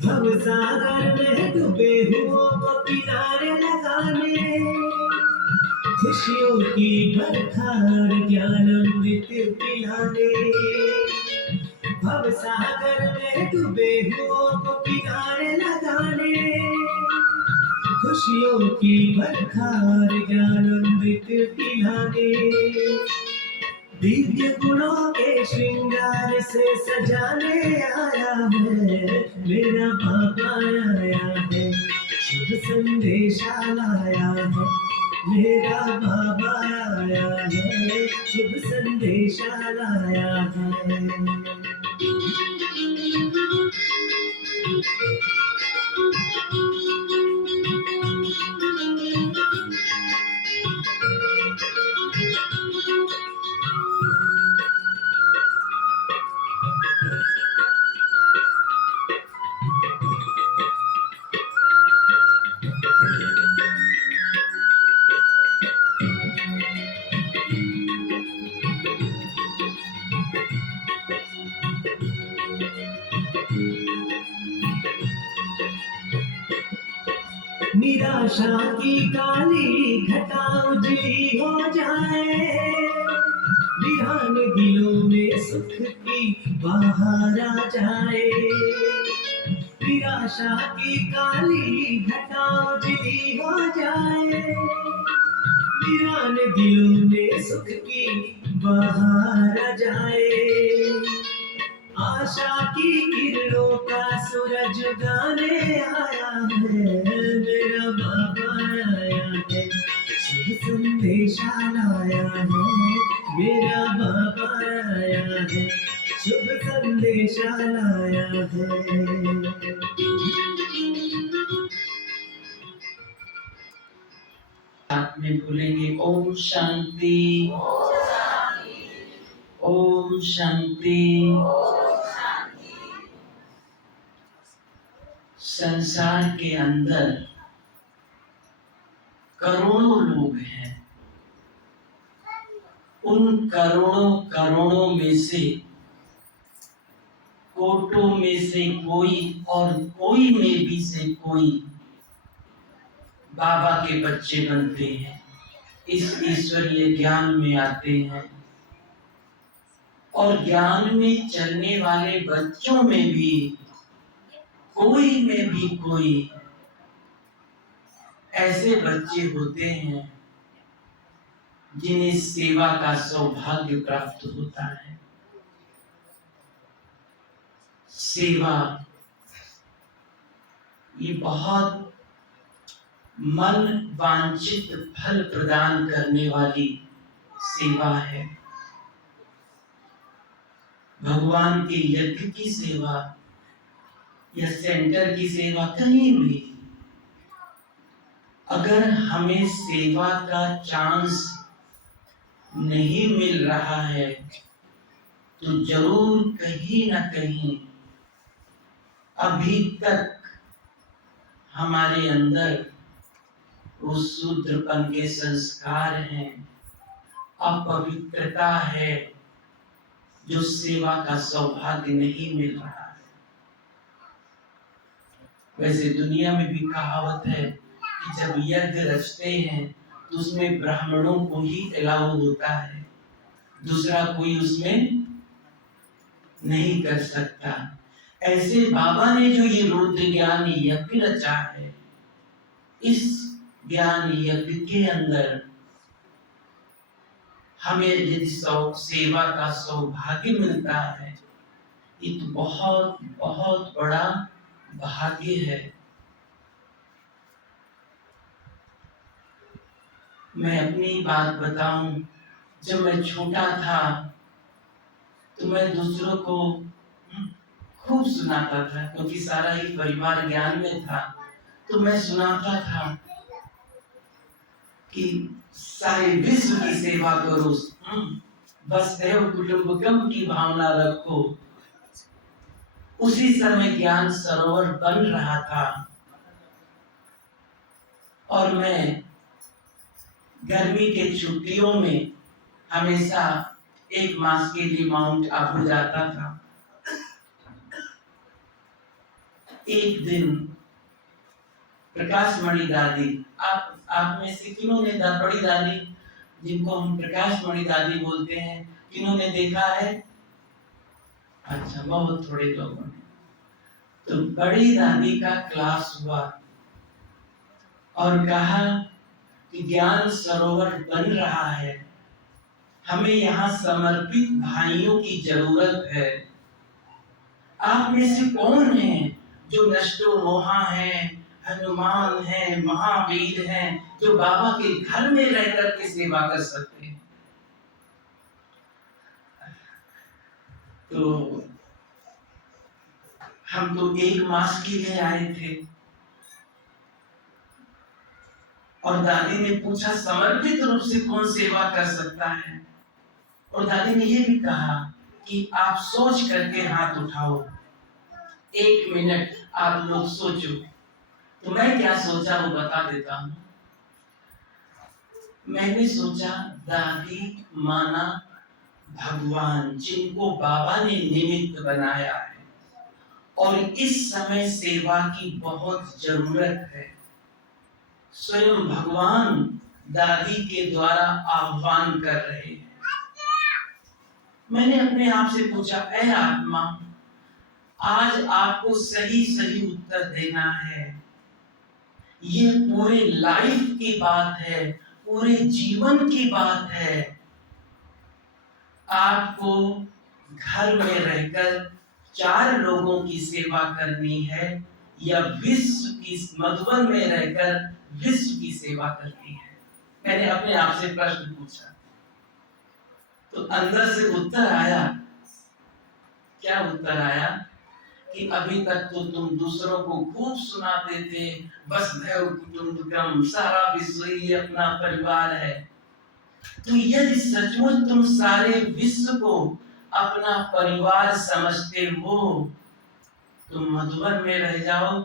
भव सागर में डूबे हुओं को किनारे लगाने, खुशियों की बरखा ज्ञान अमृत पिलाने। भव सागर में डूबे हुओं को किनारे लगाने, खुशियों की बरखा ज्ञान अमृत पिलाने। दिव्य गुणों के श्रृंगार से सजाने आया है, मेरा बाबा आया है, शुभ संदेशा लाया है। मेरा बाबा आया है, शुभ संदेशा लाया है। निराशा की काली घटा उजली हो जाए, वीरान दिलों में सुख की बहार आ जाए। निराशा की काली घटा उजली हो जाए, वीरान दिलों में सुख की बहार आ जाए। आशा की किरणों का सूरज गाने आया है, मेरा बाबा आया है, शुभ संदेशा लाया है। मेरा बाबा आया है, शुभ संदेशा लाया है। साथ में बोलेंगे ओम शांति, ओम शांति। संसार के अंदर करोड़ों लोग हैं, उन करोड़ों करोड़ों में से कोटों में से कोई और कोई में भी से कोई बाबा के बच्चे बनते हैं, इस ईश्वरीय ज्ञान में आते हैं। और ज्ञान में चलने वाले बच्चों में भी कोई ऐसे बच्चे होते हैं जिन्हें सेवा का सौभाग्य प्राप्त होता है। सेवा ये बहुत मन वांछित फल प्रदान करने वाली सेवा है। भगवान के यज्ञ की सेवा या सेंटर की सेवा कहीं भी अगर हमें सेवा का चांस नहीं मिल रहा है तो जरूर कहीं ना कहीं अभी तक हमारे अंदर वो शूद्रपन के संस्कार हैं, अपवित्रता है, जो सेवा का सौभाग्य नहीं मिल रहा है। वैसे दुनिया में भी कहावत है कि जब यज्ञ रचते हैं तो उसमें ब्राह्मणों को ही अलाउ होता है, दूसरा कोई उसमें नहीं कर सकता। ऐसे बाबा ने जो ये रुद्र ज्ञान यज्ञ रचा है, इस ज्ञान यज्ञ के अंदर हमें यदि सेवा का सौभाग्य मिलता है, ये तो बहुत बहुत बड़ा भाग्य है। मैं अपनी बात बताऊं, जब मैं छोटा था तो मैं दूसरों को खूब सुनाता था, क्योंकि सारा ही परिवार ज्ञान में था। तो मैं सुनाता था कि सारे विश्व की सेवा करो, वसुधैव कुटुंबकम की भावना रखो। उसी समय ज्ञान सरोवर बन रहा था और मैं गर्मी के छुट्टियों में हमेशा 1 मास के लिए माउंट आबू जाता था। एक दिन प्रकाश मणि दादी, आप में से किन्हों ने बड़ी दादी, जिनको हम प्रकाश मणि दादी बोलते हैं, किन्हों ने देखा है? अच्छा, बहुत थोड़े लोगों ने। तो बड़ी दादी का क्लास हुआ और कहा कि ज्ञान सरोवर बन रहा है, हमें यहाँ समर्पित भाइयों की जरूरत है। आप में से कौन है जो नष्टो मोहा है, हनुमान है, महावीर है, जो बाबा के घर में रहकर के सेवा कर सकते हैं? तो हम तो 1 मास के लिए आए थे और दादी ने पूछा समर्पित रूप से कौन सेवा कर सकता है, और दादी ने ये भी कहा कि आप सोच करके हाथ उठाओ, 1 मिनट आप लोग सोचो। तो मैं क्या सोचा वो बता देता हूँ। मैंने सोचा दादी, माना, भगवान, जिनको बाबा ने निमित्त बनाया है और इस समय सेवा की बहुत जरूरत है, स्वयं भगवान दादी के द्वारा आह्वान कर रहे हैं। मैंने अपने आप से पूछा, ऐ आत्मा, आज आपको सही सही उत्तर देना है। ये पूरे लाइफ की बात है, पूरे जीवन की बात है। आपको घर में रहकर 4 लोगों की सेवा करनी है या विश्व की, मधुबन में रहकर विश्व की सेवा करनी है? मैंने अपने आप से प्रश्न पूछा। तो अंदर से उत्तर आया। क्या उत्तर आया? कि अभी तक तो तुम दूसरों को खूब सुनाते थे, वसुधैव कुटुंबकम, सारा विश्व ही अपना परिवार है। तो यदि सचमुच तुम सारे विश्व को अपना परिवार समझते हो, तुम मधुबन में रह जाओ,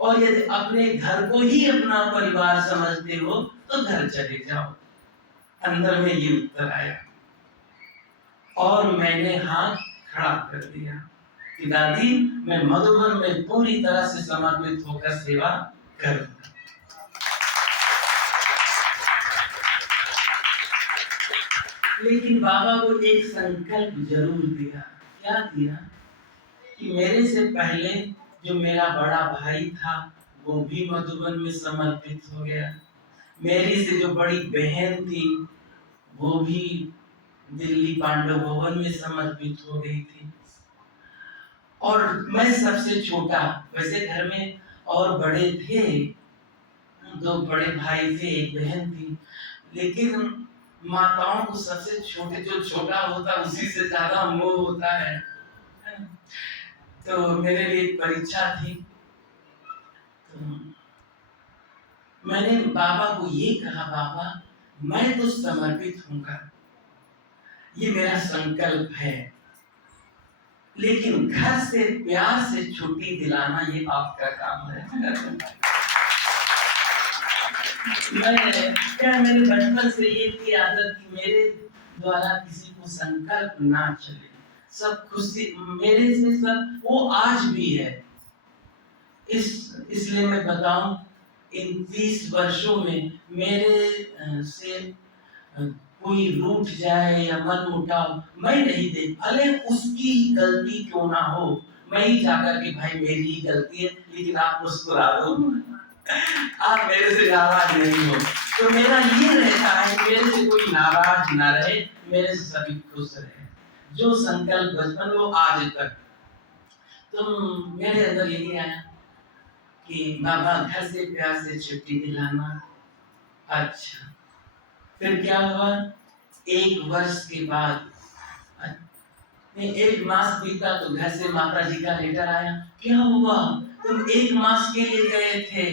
और यदि अपने घर को ही अपना परिवार समझते हो तो घर चले जाओ। अंदर में ये उत्तर आया और मैंने हाथ खड़ा कर दिया कि दादी, मैं मधुबन में पूरी तरह से समर्पित होकर सेवा करूंगा। लेकिन बाबा को एक संकल्प जरूर दिया। क्या दिया? कि मेरे से पहले जो मेरा बड़ा भाई था वो भी मधुबन में समर्पित हो गया, मेरी से जो बड़ी बहन थी वो भी दिल्ली पांडव भवन में समर्पित हो गई थी, और मैं सबसे छोटा। वैसे घर में और बड़े थे, 2 बड़े भाई थे, 1 बहन थी, लेकिन माताओं को सबसे छोटे, जो छोटा होता है उसी से ज्यादा मोह होता है। तो मेरे लिए परीक्षा थी। तो मैंने बाबा को ये कहा, बाबा मैं तो समर्पित होऊंगा, ये मेरा संकल्प है, लेकिन घर से प्यार से छुट्टी दिलाना ये आपका काम है। मैंने बचपन से ये की आदत कि मेरे द्वारा किसी को संकल्प ना चले, सब खुशी मेरे से सब, वो आज भी है। इसलिए मैं बताऊं, इन 30 वर्षों में मेरे से कोई रूठ जाए या मन मुटाव मैं नहीं दे, भले उसकी गलती क्यों ना हो, मैं ही जाकर के भाई मेरी ही गलती है, लेकिन आप मुस्कुरा दो, आप मेरे से नाराज नहीं हो। तो मेरा ये रहता है कि मेरे से कोई नाराज ना रहे, मेरे से सभी खुश रहे। जो संकल्प बचपन वो आज तक। तो मेरे अंदर यही आया कि बाबा घर से प्यार से छुट्टी दिलाना। अच्छा, फिर क्या हुआ? 1 वर्ष के बाद नहीं, 1 मास बीता तो घर से माता जी का लेटर आया, क्या हुआ, तुम 1 मास के लिए गए थे,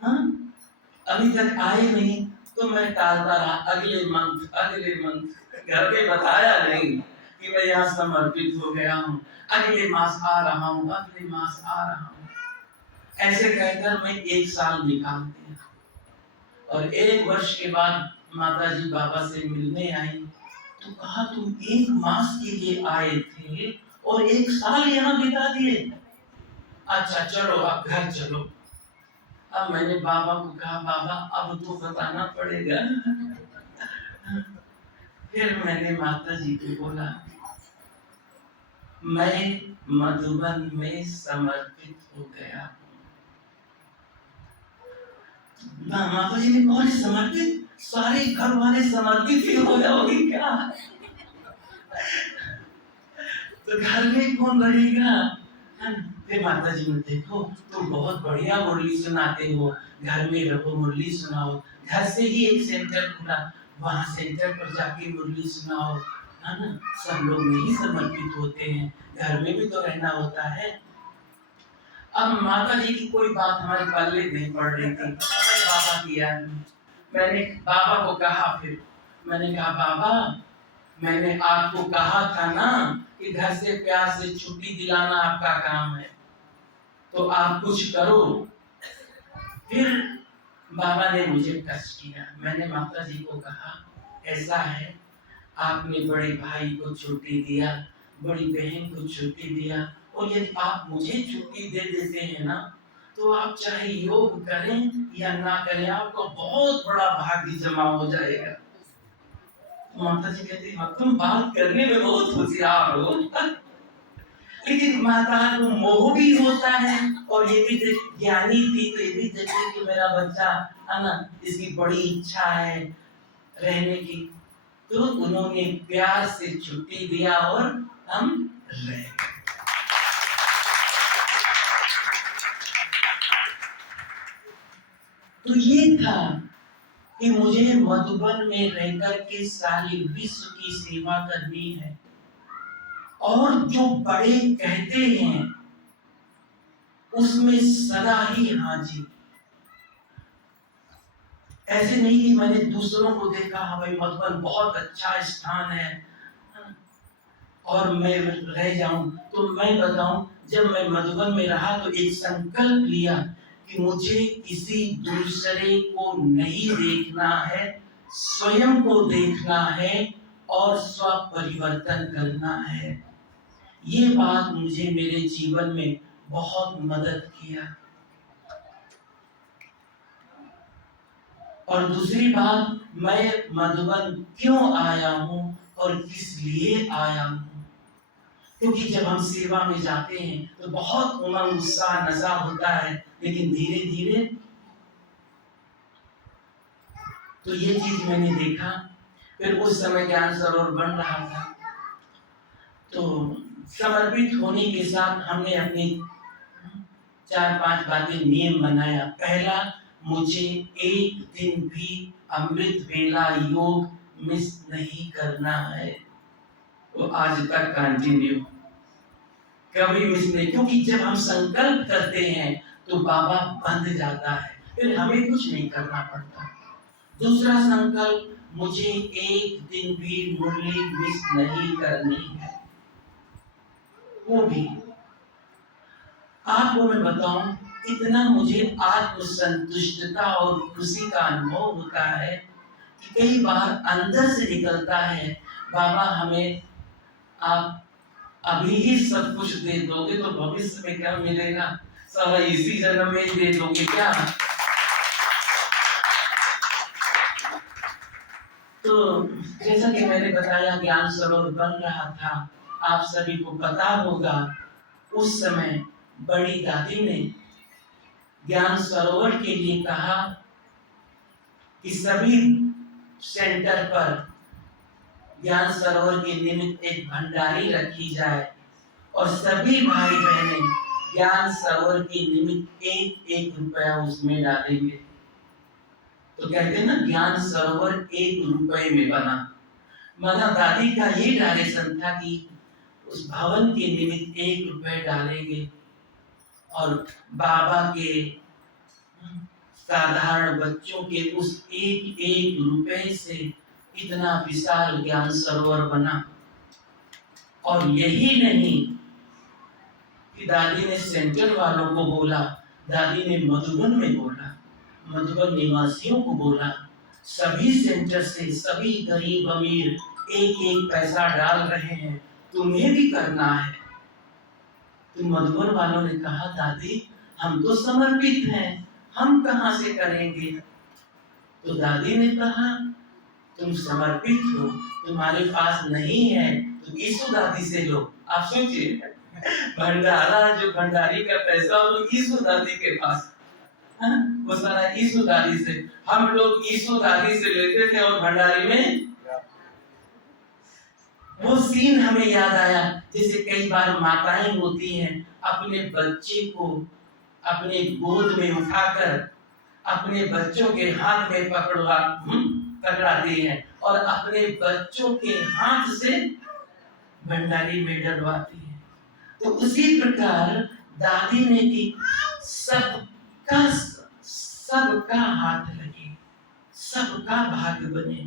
हाँ, अभी तक आए नहीं। तो मैं टालता रहा, अगले मंथ घर पे बताया नहीं कि मैं यहाँ समर्पित हो गया हूँ, अगले मास आ रहा हूँ, अगले मास आ रहा हूँ। ऐसे कहकर मैं 1 साल निकाल दिया और 1 वर्ष के बाद माता जी बाबा से मिलने आई तो कहा तुम 1 मास के लिए आए थे और 1 साल यहाँ बिता दिए। अच्छा चलो अब घर चलो। अब मैंने बाबा को कहा बाबा अब तो बताना पड़ेगा। फिर मैंने माता जी को बोला मैं मधुबन में समर्पित हो गया। माता जी ने कहा समर्पित, सारे घर वाले समर्पित ही हो जाओगे क्या? तो घर में कौन रहेगा? फिर माता जी ने देखो तुम बहुत बढ़िया मुरली सुनाते हो, घर में रहो मुरली सुनाओ। घर से ही एक सेंटर खुला, वहां सेंटर पर जाके मुरली सुनाओ, है ना, सब लोग नहीं समर्पित होते हैं, घर में भी तो रहना होता है। अब माता जी की कोई बात हमारे पल्ले नहीं पड़ रही थी। बाबा किया, मैंने बाबा को कहा, फिर मैंने कहा बाबा मैंने आपको कहा था ना कि घर से प्यार से छुट्टी दिलाना आपका काम है, तो आप कुछ करो। फिर बाबा ने मुझे टच किया। मैंने माता जी को कहा ऐसा है, आपने बड़े भाई को छुट्टी दिया, बड़ी बहन को छुट्टी दिया, और यदि आप मुझे छुट्टी दे देते हैं ना तो आप चाहे योग करें या ना करें आपको बहुत बड़ा भाग्य जमा हो जाएगा। माता जी कहती है तुम बात करने में बहुत होशियार हो, लेकिन माता को मोह भी होता है, और ये भी ज्ञानी थी तो ये भी देखती कि मेरा बच्चा है ना, इसकी बड़ी इच्छा है रहने की, तो उन्होंने प्यार से छुट्टी दिया और हम रह। तो ये था कि मुझे मधुबन में रहकर के सारी विश्व की सेवा करनी है, और जो बड़े कहते हैं उसमें सदा ही हाजिर। ऐसे नहीं कि मैंने दूसरों को देखा हाँ भाई मधुबन बहुत अच्छा स्थान है और मैं रह जाऊं, तो मैं बताऊं जब मैं मधुबन में रहा तो एक संकल्प लिया कि मुझे किसी दूसरे को नहीं देखना है, स्वयं को देखना है और स्व परिवर्तन करना है। ये बात मुझे मेरे जीवन में बहुत मदद किया। और दूसरी बात, मैं मधुबन क्यों आया हूँ और किस लिए आया हूँ, क्योंकि जब हम सेवा में जाते हैं तो बहुत उमंग उत्साह नशा होता है, लेकिन धीरे धीरे तो ये चीज मैंने देखा। फिर उस समय ज्ञान सरोवर बन रहा था, तो समर्पित होने के साथ हमने अपनी 4-5 बातें नियम बनाया। पहला, मुझे एक दिन भी अमृत वेला योग मिस नहीं करना है, वो आज तक कंटिन्यू, कभी मिस नहीं, क्योंकि जब हम संकल्प करते हैं तो बाबा बंध जाता है, फिर हमें कुछ नहीं करना पड़ता। दूसरा संकल्प, मुझे एक दिन भी मुरली मिस नहीं करनी है। वो भी आपको मैं बताऊं, इतना मुझे आत्मसंतुष्टता और खुशी का अनुभव होता है कि कई बार अंदर से निकलता है बाबा हमें आप अभी ही सब कुछ दे दोगे तो भविष्य में क्या मिलेगा, सब इसी जन्म में दे दोगे क्या। तो जैसा कि मैंने बताया ज्ञान सरोवर बन रहा था, आप सभी को पता होगा उस समय बड़ी दादी ने ज्ञान सरोवर के लिए कहा कि सभी सेंटर पर ज्ञान सरोवर के निमित्त एक भंडारी रखी जाए और सभी भाई बहनें ज्ञान सरोवर के निमित्त 1-1 रुपया उसमें डालेंगे। तो कहते हैं ना ज्ञान सरोवर 1 रुपए में बना, माना दादी का ये डायरेक्शन था कि उस भवन के निमित्त 1 रुपए डालेंगे और बाबा के साधारण बच्चों के उस 1 रुपए से इतना विशाल ज्ञान सरोवर बना। और यही नहीं कि दादी ने सेंटर वालों को बोला, दादी ने मधुबन में बोला, मधुबन निवासियों को बोला, सभी सेंटर से सभी गरीब अमीर 1-1 पैसा डाल रहे हैं, तुम्हें भी करना है। तो मधुबन वालों ने कहा, दादी हम तो समर्पित हैं, हम कहां से करेंगे? तो दादी ने कहा, तुम समर्पित हो, तुम्हारे पास नहीं है तो ईसु दादी से लो। आप सोचिए, भंडारा जो भंडारी का पैसा वो ईसु दादी के पास, वो सारा ईसु दादी से। हम लोग ईसु दादी से लेते थे और भंडारी में वो सीन हमें याद आया, जैसे कई बार माताएं होती हैं अपने बच्चे को अपने गोद में उठाकर अपने बच्चों के हाथ में पकड़ाती हैं और अपने बच्चों के हाथ से भंडारी में डलवाती हैं। तो उसी प्रकार दादी ने कि सबका हाथ लगे, सबका भाग्य बने।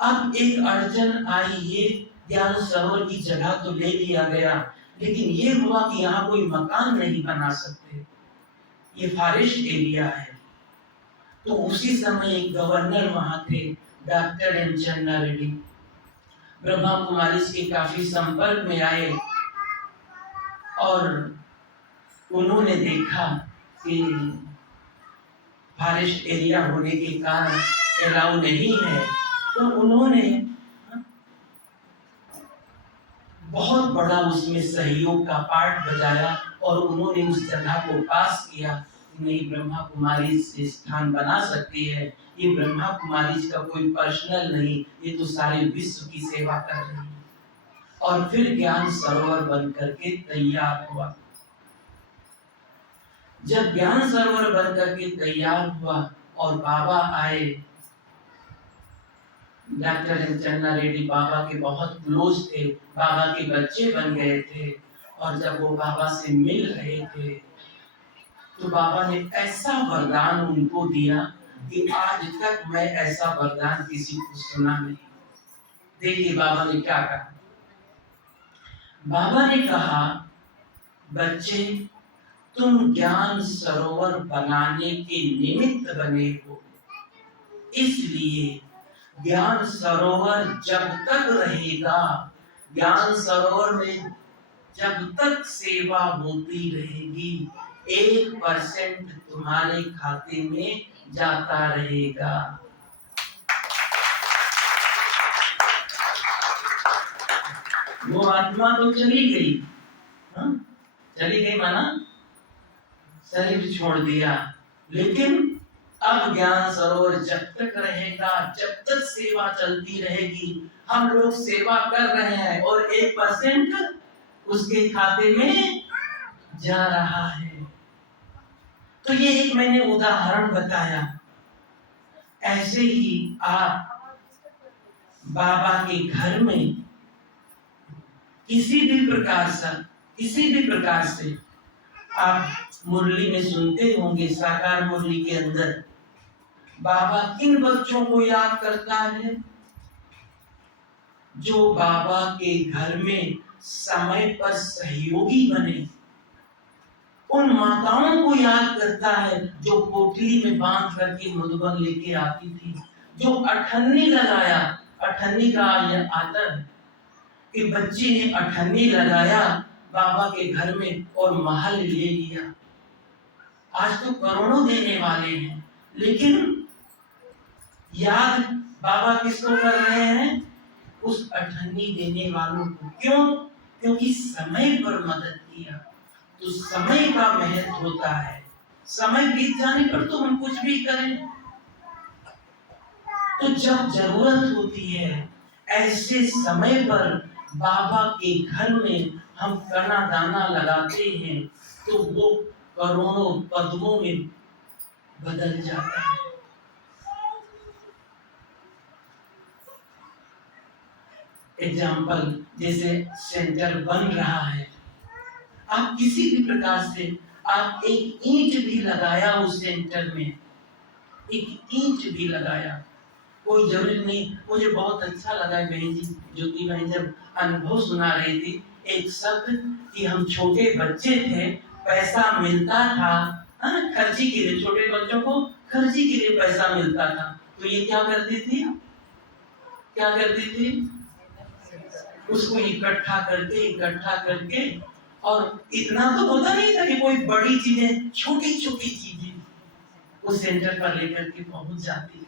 अब एक अड़चन आई, ये ज्ञान सरोवर की जगह तो ले लिया गया, लेकिन ये हुआ कि यहाँ कोई मकान नहीं बना सकते, ये फॉरेस्ट एरिया है। तो उसी समय एक गवर्नर वहां थे, डॉक्टर एम चन्ना रेड्डी, ब्रह्मा कुमारी के काफी संपर्क में आए और उन्होंने देखा कि फॉरेस्ट एरिया होने के कारण अलाउ नहीं है, तो उन्होंने बहुत बड़ा उसमें सहयोग का पार्ट बजाया और उन्होंने उस जगह को पास किया। नहीं, ब्रह्मा कुमारी से स्थान बना सकती है, ये ब्रह्मा कुमारी का कोई पर्सनल नहीं, ये तो सारे विश्व की सेवा कर रही है। और फिर ज्ञान सरोवर बन करके तैयार हुआ। जब ज्ञान सरोवर बन करके तैयार हुआ और बाबा आए, डॉक्टर एम चन्ना रेड्डी बाबा के बहुत क्लोज थे, बाबा के बच्चे बन गए थे, और जब वो बाबा से मिल रहे थे तो बाबा ने ऐसा वरदान उनको दिया कि आज तक मैं ऐसा वरदान किसी को सुना नहीं। देखिए बाबा ने क्या कहा। बाबा ने कहा, बच्चे तुम ज्ञान सरोवर बनाने के निमित्त बने हो, इसलिए ज्ञान सरोवर जब तक रहेगा, ज्ञान सरोवर में जब तक सेवा होती रहेगी, 1% तुम्हारे खाते में जाता रहेगा। वो आत्मा तो चली गई, चली गई माना शरीर छोड़ दिया, लेकिन अब ज्ञान सरोवर जब तक रहेगा, जब तक सेवा चलती रहेगी, हम लोग सेवा कर रहे हैं और 1% उसके खाते में जा रहा है। तो ये एक मैंने उदाहरण बताया। ऐसे ही आप बाबा के घर में किसी भी प्रकार से आप मुरली में सुनते होंगे, साकार मुरली के अंदर बाबा किन बच्चों को याद करता है? जो बाबा के घर में समय पर सहयोगी बने, उन माताओं को याद करता है जो पोटली में बांध करके मधुबन लेके आती थी, जो अठन्नी लगाया। अठन्नी का आता है कि बच्ची ने अठन्नी लगाया बाबा के घर में और महल ले लिया। आज तो करोड़ों देने वाले हैं, लेकिन याद बाबा किसको कर रहे हैं? उस अठन्नी देने वालों को। क्यों? क्योंकि समय पर मदद किया। तो समय का महत्व होता है। समय बीत जाने पर तो हम कुछ भी करें, तो जब जरूरत होती है ऐसे समय पर बाबा के घर में हम कना दाना लगाते हैं तो वो करोड़ों पद्मों में बदल जाता है। एग्जाम्पल जैसे सेंटर बन रहा है, आप किसी भी प्रकार से आप एक ईंट भी लगाया उस सेंटर में, एक ईंट भी लगाया, कोई जरूरी नहीं। मुझे बहुत अच्छा लगा बहन जी ज्योति बहन जब अनुभव सुना रही थी, एक शब्द कि हम छोटे बच्चे थे, पैसा मिलता था खर्ची के लिए, छोटे बच्चों को खर्ची के लिए पैसा मिलता था, तो ये क्या करती थी, क्या करती थी, उसको इकट्ठा करके और इतना तो होता नहीं था कि कोई बड़ी चीजें, छोटी छोटी चीजें उस सेंटर पर लेकर के पहुंच जाती थी।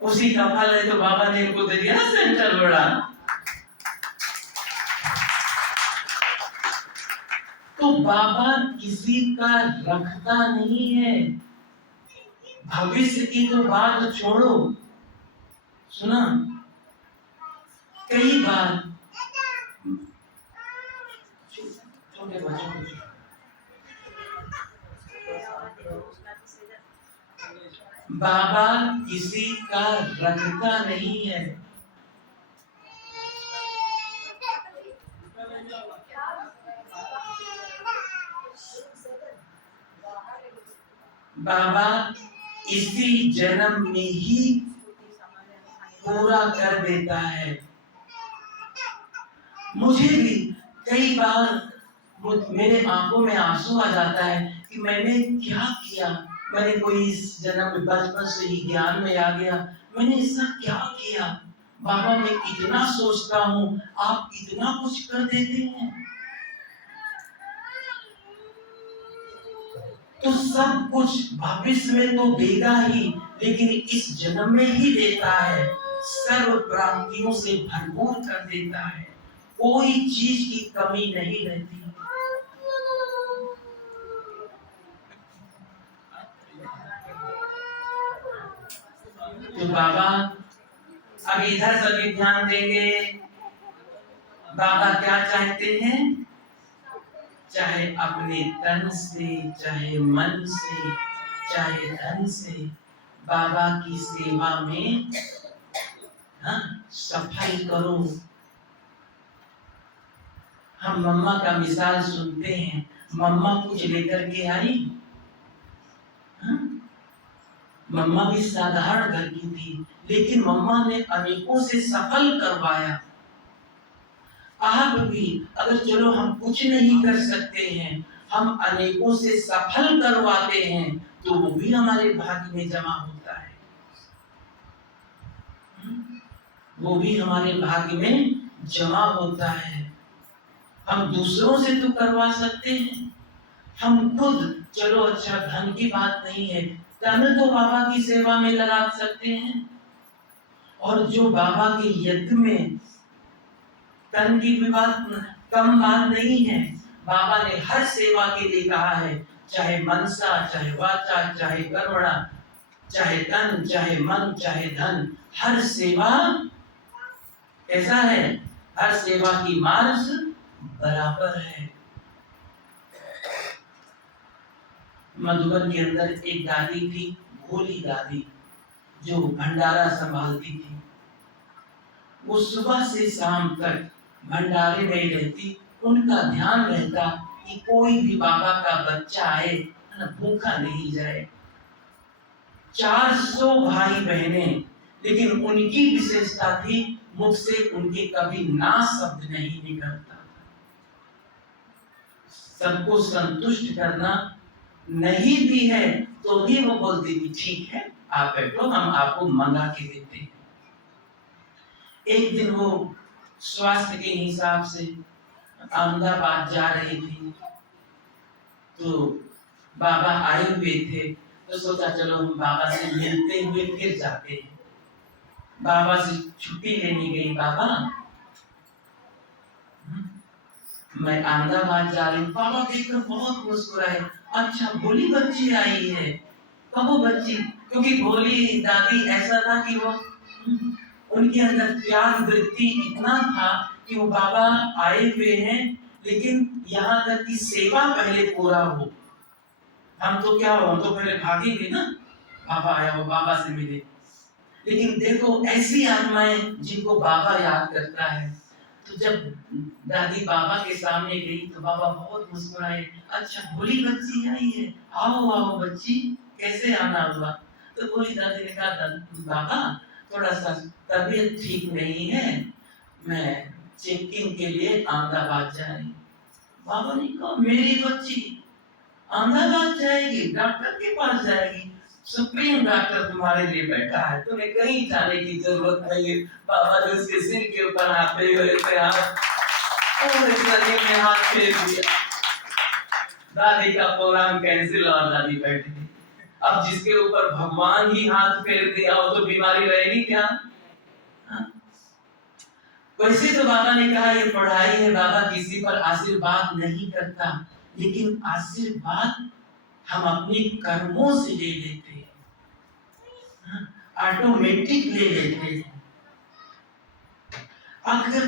उसी का फल है तो बाबा ने इनको दे दिया ना सेंटर बड़ा। तो बाबा किसी का रखता नहीं है। भविष्य की तो बात छोड़ो, सुना कई बार छोटे बच्चों को बाबा किसी का रखता नहीं है। बाबा इसी जन्म में ही पूरा कर देता है। मुझे भी कई बार मेरे आंखों में आंसू आ जाता है कि मैंने क्या किया, मैंने कोई इस जन्म में बचपन से ही ज्ञान में आ गया, मैंने ऐसा क्या किया। बाबा मैं इतना सोचता हूँ, आप इतना कुछ कर देते हैं। तो सब कुछ भविष्य में तो देगा ही, लेकिन इस जन्म में ही देता है, सर्व प्राप्तियों से भरपूर कर देता है, कोई चीज की कमी नहीं रहती। तो बाबा अब इधर सभी ध्यान देंगे, बाबा क्या चाहते हैं, चाहे अपने तन से, चाहे मन से, चाहे धन से, बाबा की सेवा में सफाई करो। हम मम्मा का मिसाल सुनते हैं, मम्मा कुछ लेकर के आई, मम्मा भी साधारण घर की थी, लेकिन मम्मा ने अनेकों से सफल करवाया। आप भी अगर चलो हम कुछ नहीं कर सकते हैं, हम अनेकों से सफल करवाते हैं, तो वो भी हमारे भाग्य में जमा होता है, वो भी हमारे भाग्य में जमा होता है। हम दूसरों से तो करवा सकते हैं, हम खुद चलो अच्छा धन की बात नहीं है, तन तो बाबा की सेवा में लगा सकते हैं। और जो बाबा के यज्ञ में तन की भी बात कम बात नहीं है, बाबा ने हर सेवा के लिए कहा है, चाहे मनसा, चाहे वाचा, चाहे कर्मणा, चाहे तन, चाहे मन, चाहे धन, हर सेवा कैसा है, हर सेवा की मार्ग बराबर है। मधुबन के अंदर एक दादी थी, भोली दादी, जो भंडारा संभालती थी। वो सुबह से शाम तक भंडारे में रहती, उनका ध्यान रहता कि कोई भी बाबा का बच्चा आए भूखा नहीं जाए। 400 भाई बहने, लेकिन उनकी विशेषता थी, मुख से उनके कभी ना शब्द नहीं निकलता। सबको संतुष्ट करना नहीं भी है तो भी वो बोलती थी, ठीक है आप बैठो, हम आपको मंगा के देते हैं। एक दिन वो स्वास्थ्य के हिसाब से अहमदाबाद जा रही थी, तो बाबा आए हुए थे, तो सोचा चलो हम बाबा से मिलते हुए फिर जाते हैं। बाबा से छुट्टी लेने गई, बाबा मैं अहमदाबाद जा रही हूँ। बाबा देखकर बहुत मुस्कुराए, अच्छा भोली बच्ची आई है। कब वो बच्ची, क्योंकि भोली दादी ऐसा था कि वो उनके अंदर प्यार वृत्ति इतना था कि वो बाबा आए हुए हैं, लेकिन यहाँ तक कि सेवा पहले पूरा हो। हम तो क्या हो, हम तो पहले भागेंगे ना, बाबा आया हो, बाबा से मिले। लेकिन देखो ऐसी आत्माएं जिनको बाबा याद करता है, तो जब दादी बाबा के सामने गई तो बाबा बहुत मुस्कुराए, अच्छा भोली बच्ची आई है, आओ आओ बच्ची, कैसे आना हुआ? तो भोली दादी ने कहा, बाबा थोड़ा सा तबीयत ठीक नहीं है, मैं चेकिंग के लिए अहमदाबाद जा रही। बाबा ने कहा, मेरी बच्ची अहमदाबाद जाएगी, डॉक्टर के पास जाएगी, सुप्रीम डॉक्टर तुम्हारे लिए बैठा है, तुम्हें कहीं जाने की जरूरत नहीं है। बाबा ने उसके सिर के ऊपर आते हुए और शरीर में हाथ फेर दिया। दादी का प्रोग्राम कैंसिल और दादी बैठ गई। अब जिसके ऊपर भगवान ही हाथ फेर दिया हो तो बीमारी रहेगी क्या? वैसे तो बाबा ने कहा ये पढ़ाई है, बाबा किसी पर आशीर्वाद नहीं करता, लेकिन आशीर्वाद हम अपने कर्मों से ले लेते हैं, ऑटोमेटिक ले लेते हैं। अगर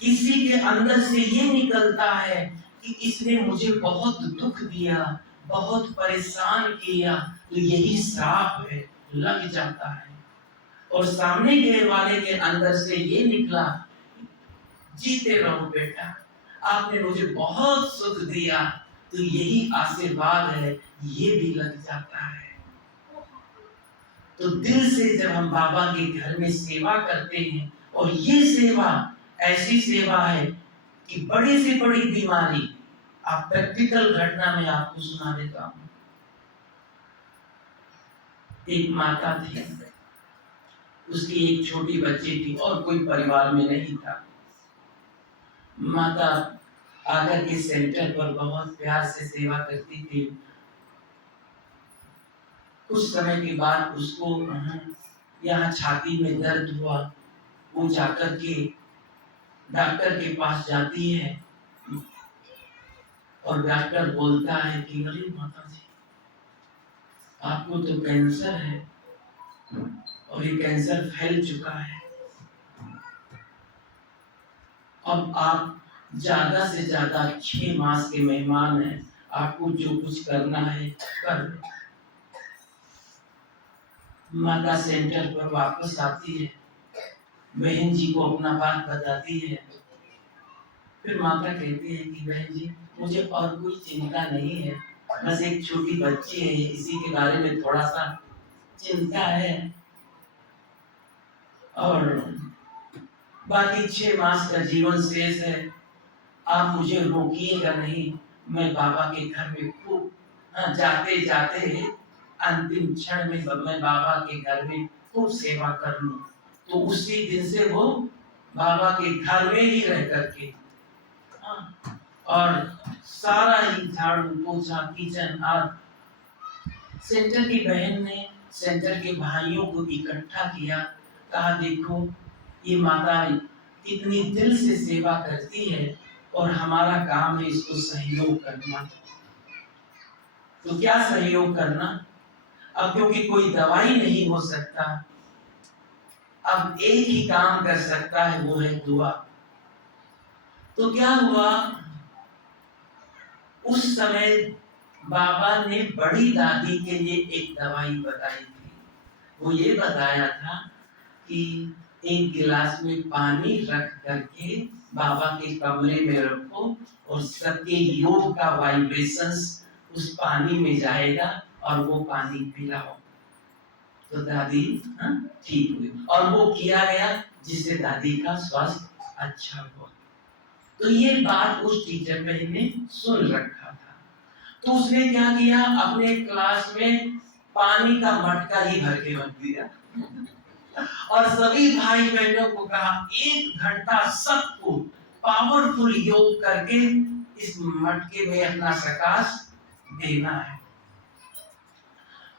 किसी के अंदर से ये निकलता है कि इसने मुझे बहुत दुख दिया, बहुत परेशान किया, तो यही श्राप है, लग जाता है। और सामने के वाले के अंदर से ये निकला, जीते रहो बेटा, आपने मुझे बहुत सुख दिया, तो यही आशीर्वाद है, ये भी लग जाता है। तो दिल से जब हम बाबा के घर में सेवा करते हैं, और ये सेवा ऐसी सेवा है कि बड़ी से बड़ी बीमारी, आप प्रैक्टिकल घटना में आपको सुना देता हूं। एक माता थी, उसकी एक छोटी बच्ची थी और कोई परिवार में नहीं था। माता आकर के सेंटर पर बहुत प्यार से सेवा करती थी। कुछ समय के बाद उसको यहाँ छाती में दर्द हुआ, वो जाकर के डॉक्टर के पास जाती है और डॉक्टर बोलता है कि अरे माता जी, आपको तो कैंसर है और ये कैंसर फैल चुका है, अब आप ज्यादा से ज्यादा 6 मास के मेहमान हैं, आपको जो कुछ करना है कर। माता सेंटर पर वापस आती है, बहन जी को अपना बात बताती है। फिर माता कहती है कि बहन जी, मुझे और कोई चिंता नहीं है, बस एक छोटी बच्ची है, इसी के बारे में थोड़ा सा चिंता है, और बाकी 6 मास का जीवन शेष है, आप मुझे रोकिएगा नहीं, मैं बाबा के घर में खूब जाते जाते अंतिम क्षण में मैं बाबा के घर में खूब सेवा कर लूं। तो उसी दिन से वो बाबा के घर में ही रह करके और सारा ही झाड़ू पोछा किचन आदि। सेंटर की बहन ने सेंटर के भाइयों को इकट्ठा किया, कहा देखो ये माता कितनी दिल से सेवा करती है और हमारा काम है इसको सहयोग करना। तो क्या सहयोग करना? अब क्योंकि कोई दवाई नहीं हो सकता, अब एक ही काम कर सकता है, वो है दुआ। तो क्या हुआ, उस समय बाबा ने बड़ी दादी के लिए एक दवाई बताई थी। वो ये बताया था कि एक गिलास में पानी रख करके बाबा के कमरे में रखो और सबके योग का वाइब्रेशंस उस पानी में जाएगा और वो पानी पिलाओ। तो दादी ठीक हुई और वो किया गया, जिससे दादी का स्वास्थ्य अच्छा हुआ। तो ये बात उस टीचर बहन ने सुन रखा था, तो उसने क्या किया, अपने क्लास में पानी का मटका ही भर के रख दिया और सभी भाई बहनों को कहा 1 घंटा सबको पावरफुल योग करके इस मटके में अपना प्रकाश देना है।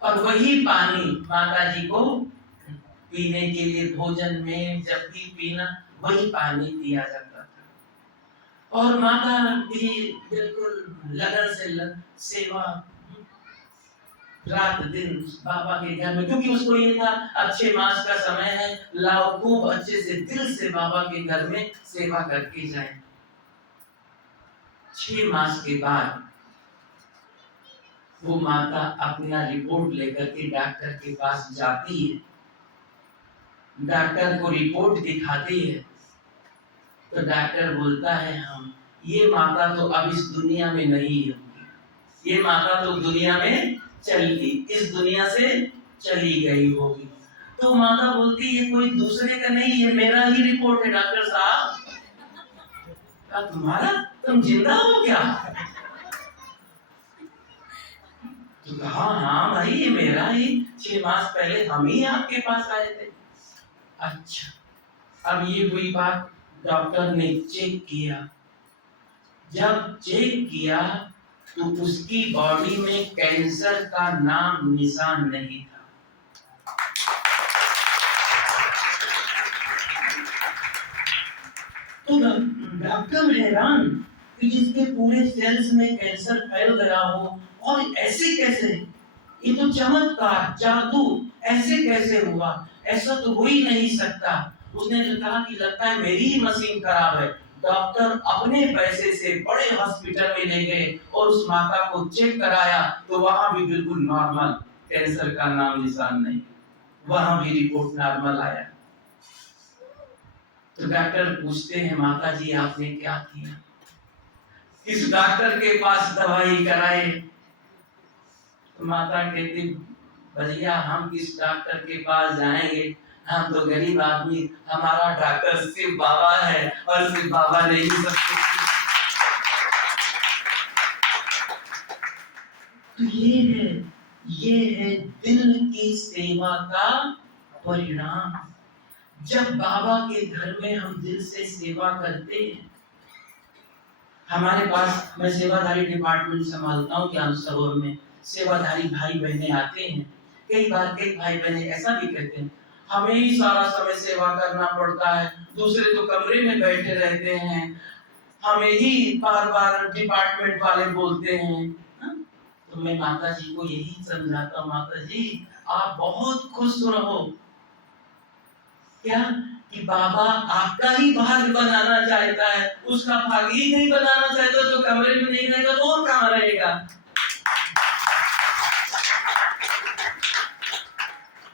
और वही पानी माता जी को पीने के लिए भोजन में जब भी पीना वही पानी दिया जाता था। और माता भी बिल्कुल लगन से सेवा रात दिन बाबा के घर में, क्योंकि उसको ये था अच्छे मास का समय है, लाओ खूब अच्छे से दिल से बाबा के घर में सेवा करके जाए। 6 मास के बाद वो माता अपना रिपोर्ट लेकर के डॉक्टर के पास जाती है डॉक्टर को रिपोर्ट दिखाती है तो डॉक्टर बोलता है हम ये माता तो अब इस दुनिया में नहीं होगी, ये माता तो दुनिया में चली इस दुनिया से चली गई होगी। तो माता बोलती है कोई दूसरे का नहीं, ये मेरा ही रिपोर्ट है डॉक्टर साहब। तुम्हारा, तुम जिंदा हो क्या? तो कहा हाँ भाई ये मेरा ही, 6 मास पहले हम ही आपके पास आए थे। अच्छा, अब ये हुई बात, डॉक्टर ने चेक किया, जब चेक किया तो उसकी बॉडी में कैंसर का नाम निशान नहीं था। तो डॉक्टर हैरान कि जिसके पूरे सेल्स में कैंसर फैल गया हो, और ऐसे कैसे, ये तो चमत्कार, जादू, ऐसे कैसे हुआ, ऐसा तो हो ही नहीं सकता। उसने तो कहा कि लगता है मेरी ही मशीन खराब है। डॉक्टर अपने पैसे से बड़े हॉस्पिटल में ले गए और उस माता को चेक कराया तो वहां भी बिल्कुल नॉर्मल, कैंसर का नाम निशान नहीं, वहां भी रिपोर्ट नॉर्मल आया। तो डॉक्टर पूछते हैं माता जी आपने क्या किया, किस डॉक्टर के पास दवाई कराए? तो माता कहती भैया हम किस डॉक्टर के पास जाएंगे, हम तो गरीब आदमी, हमारा डॉक्टर सिर्फ बाबा है और सिर्फ बाबा ने ही सब कुछ। तो ये है दिल की सेवा का परिणाम। जब बाबा के घर में हम दिल से सेवा करते हैं, हमारे पास, मैं सेवाधारी डिपार्टमेंट संभालता हूँ ज्ञान सरोवर में, सेवाधारी भाई बहने आते हैं। कई बार कई भाई बहने ऐसा भी कहते हैं हमें ही सारा समय सेवा करना पड़ता है, दूसरे तो कमरे में बैठे रहते हैं, हमें ही बार बार डिपार्टमेंट वाले बोलते हैं। तो मैं माता जी को यही समझाता हूँ, माता जी आप बहुत खुश रहो, क्या कि बाबा आपका ही भाग्य बनाना चाहता है, उसका भाग्य ही नहीं बनाना चाहता तो कमरे में नहीं रहेगा तो और कहाँ रहेगा।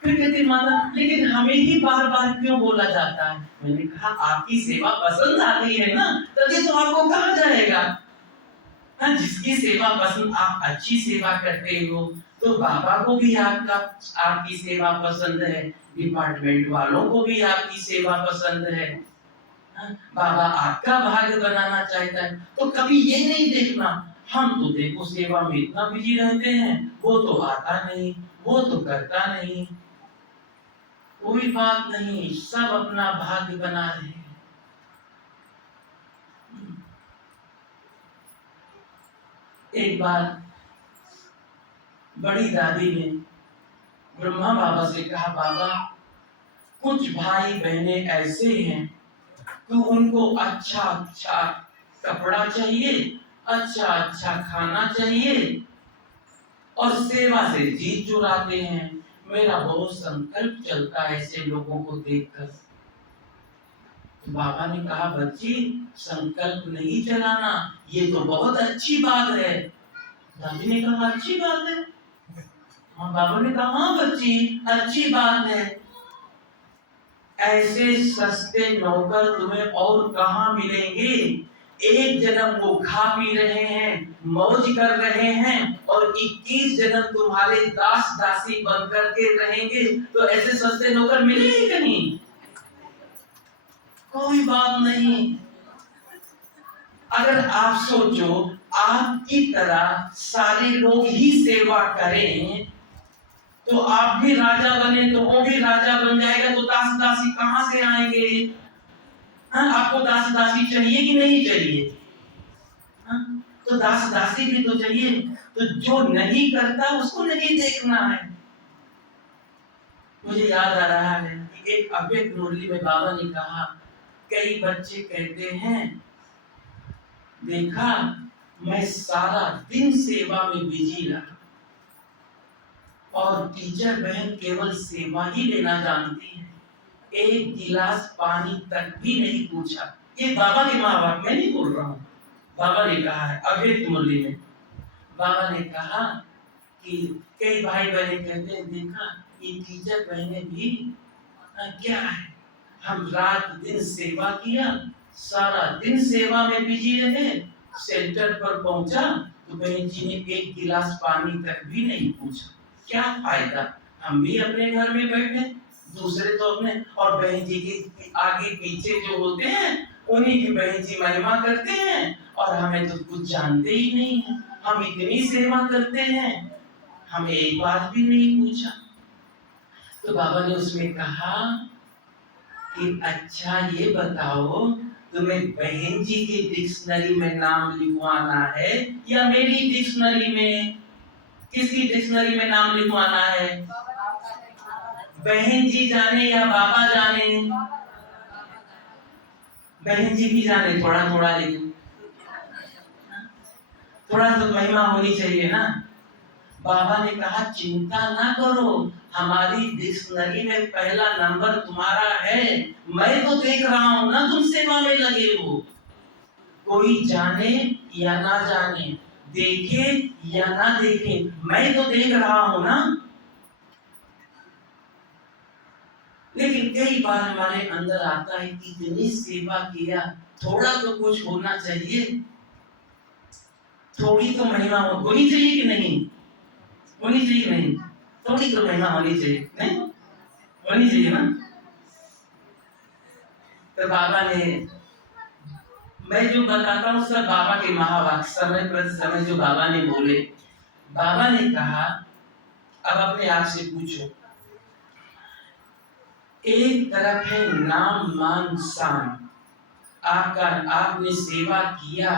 फिर कहती माता लेकिन हमें ही बार बार क्यों बोला जाता है? मैंने कहा आपकी सेवा पसंद आती है ना, तभी तो आपको कहा जाएगा। जिसकी सेवा पसंद, आप अच्छी सेवा करते हो तो बाबा को भी आपकी सेवा पसंद है, डिपार्टमेंट वालों को भी आपकी सेवा पसंद है। बाबा आपका भाग्य बनाना चाहता है। तो कभी ये नहीं देखना हम तो देखो सेवा में इतना बिजी रहते हैं, वो तो आता नहीं, वो तो करता नहीं। कोई बात नहीं, सब अपना भाग्य बना रहे हैं। एक बार बड़ी दादी ने ब्रह्मा बाबा से कहा बाबा कुछ भाई बहने ऐसे हैं तो उनको अच्छा अच्छा कपड़ा चाहिए, अच्छा अच्छा खाना चाहिए और सेवा से जी चुराते हैं। मेरा बहुत संकल्प चलता है ऐसे लोगों को देखकर। तो बाबा ने कहा बच्ची संकल्प नहीं चलाना, ये तो बहुत अच्छी बात है। दादी ने कहा अच्छी बात है? हाँ, बाबा ने कहा हाँ बच्ची अच्छी बात है। ऐसे सस्ते नौकर तुम्हें और कहाँ मिलेंगे? एक जन्म वो खा पी रहे हैं, मौज कर रहे हैं और 21 जन्म तुम्हारे दास दासी बन करके रहेंगे, तो ऐसे सस्ते नौकर मिलेंगे कहीं? कोई बात नहीं। अगर आप सोचो आपकी तरह सारे लोग ही सेवा करें तो आप भी राजा बने तो वो भी राजा बन जाएगा, तो दास दासी कहां से आएंगे? आपको दास दासी चाहिए कि नहीं चाहिए? तो दास दासी भी तो चाहिए। तो जो नहीं करता उसको नहीं देखना है। मुझे याद आ रहा है कि एक अव्यक्त मुरली में बाबा ने कहा कई बच्चे कहते हैं देखा मैं सारा दिन सेवा में बिजी रहा और टीचर बहन केवल सेवा ही लेना जानती है, एक गिलास पानी तक भी नहीं पूछा। ये बाबा के माँ बाप, मैं नहीं बोल रहा हूँ, बाबा ने कहा है अव्यक्त मुरली में। बाबा ने कहा कि कई भाई बहन कहते हैं देखा ये टीचर बहने भी क्या है, हम रात दिन सेवा किया, सारा दिन सेवा में बिजी रहे, सेंटर पर पहुंचा तो बहन जी ने एक गिलास पानी तक भी नहीं पूछा। क्या फायदा, हम भी अपने घर में बैठे, दूसरे तो अपने, और बहन जी के आगे पीछे जो होते हैं उन्हीं की बहन जी महिमा करते हैं और हमें तो कुछ जानते ही नहीं है। हम इतनी सेवा करते हैं, हमें एक बात भी नहीं पूछा। तो बाबा ने उसमें कहा कि अच्छा ये बताओ, तुम्हें बहन जी के डिक्शनरी में नाम लिखवाना है या मेरी डिक्शनरी में? किसकी डिक्शनरी में नाम लिखवाना है? बहन जी जाने या बाबा जाने? बहन जी भी जाने, थोड़ा थोड़ा लेकिन थोड़ा तो महिमा होनी चाहिए ना। बाबा ने कहा चिंता ना करो, हमारी डिक्शनरी में पहला नंबर तुम्हारा है। मैं तो देख रहा हूं ना तुम सेवा में लगे हो। कोई जाने या ना जाने, देखे या ना देखे, मैं तो देख रहा हूं ना। लेकिन कई बार हमारे अंदर आता है कि इतनी सेवा किया, थोड़ा तो कुछ होना चाहिए, थोड़ी तो महिमा होनी चाहिए कि नहीं होनी चाहिए? नहीं, थोड़ी तो महिमा होनी चाहिए, नहीं होनी चाहिए ना। तो बाबा ने, मैं जो बताता हूँ सब बाबा के महावाक्य, समय पर समय जो बाबा ने बोले। बाबा ने कहा अब अपने आप से पूछो, एक तरफ है नाम मान शान, आपका, आपने सेवा किया,